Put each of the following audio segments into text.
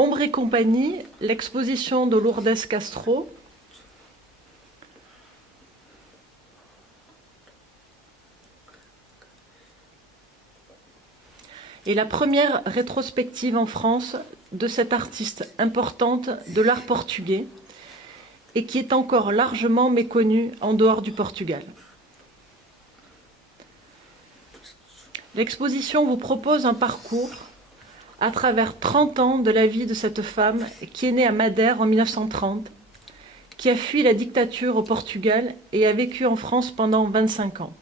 Ombre et compagnie, l'exposition de Lourdes Castro. Et la première rétrospective en France de cette artiste importante de l'art portugais et qui est encore largement méconnue en dehors du Portugal. L'exposition vous propose un parcours à travers 30 ans de la vie de cette femme qui est née à Madère en 1930, qui a fui la dictature au Portugal et a vécu en France pendant 25 ans.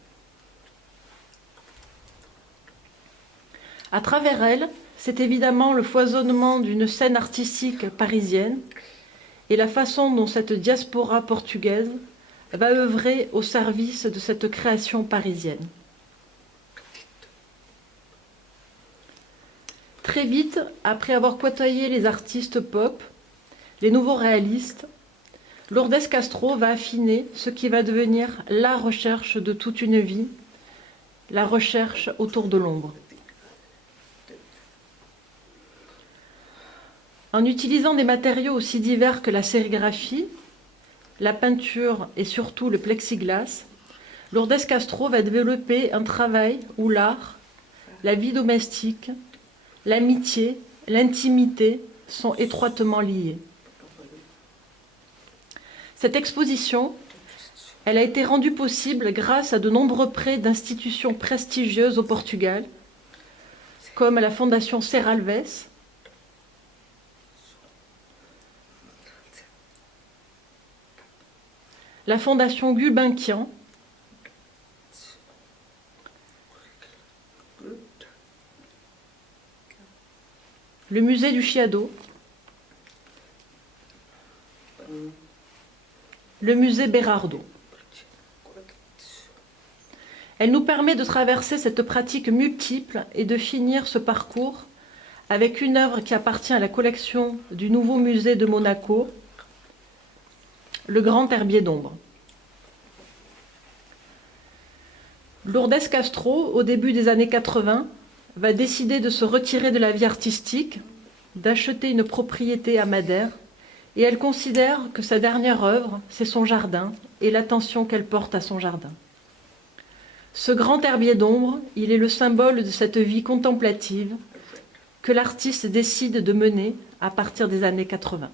À travers elle, c'est évidemment le foisonnement d'une scène artistique parisienne et la façon dont cette diaspora portugaise va œuvrer au service de cette création parisienne. Très vite, après avoir côtoyé les artistes pop, les nouveaux réalistes, Lourdes Castro va affiner ce qui va devenir la recherche de toute une vie, la recherche autour de l'ombre. En utilisant des matériaux aussi divers que la sérigraphie, la peinture et surtout le plexiglas, Lourdes Castro va développer un travail où l'art, la vie domestique, l'amitié, l'intimité sont étroitement liés. Cette exposition, elle a été rendue possible grâce à de nombreux prêts d'institutions prestigieuses au Portugal, comme la Fondation Serralves, la Fondation Gulbenkian, le musée du Chiado, le musée Berardo. Elle nous permet de traverser cette pratique multiple et de finir ce parcours avec une œuvre qui appartient à la collection du nouveau musée de Monaco, le Grand Herbier d'Ombre. Lourdes Castro, au début des années 80, va décider de se retirer de la vie artistique, d'acheter une propriété à Madère, et elle considère que sa dernière œuvre, c'est son jardin et l'attention qu'elle porte à son jardin. Ce grand herbier d'ombre, il est le symbole de cette vie contemplative que l'artiste décide de mener à partir des années 80.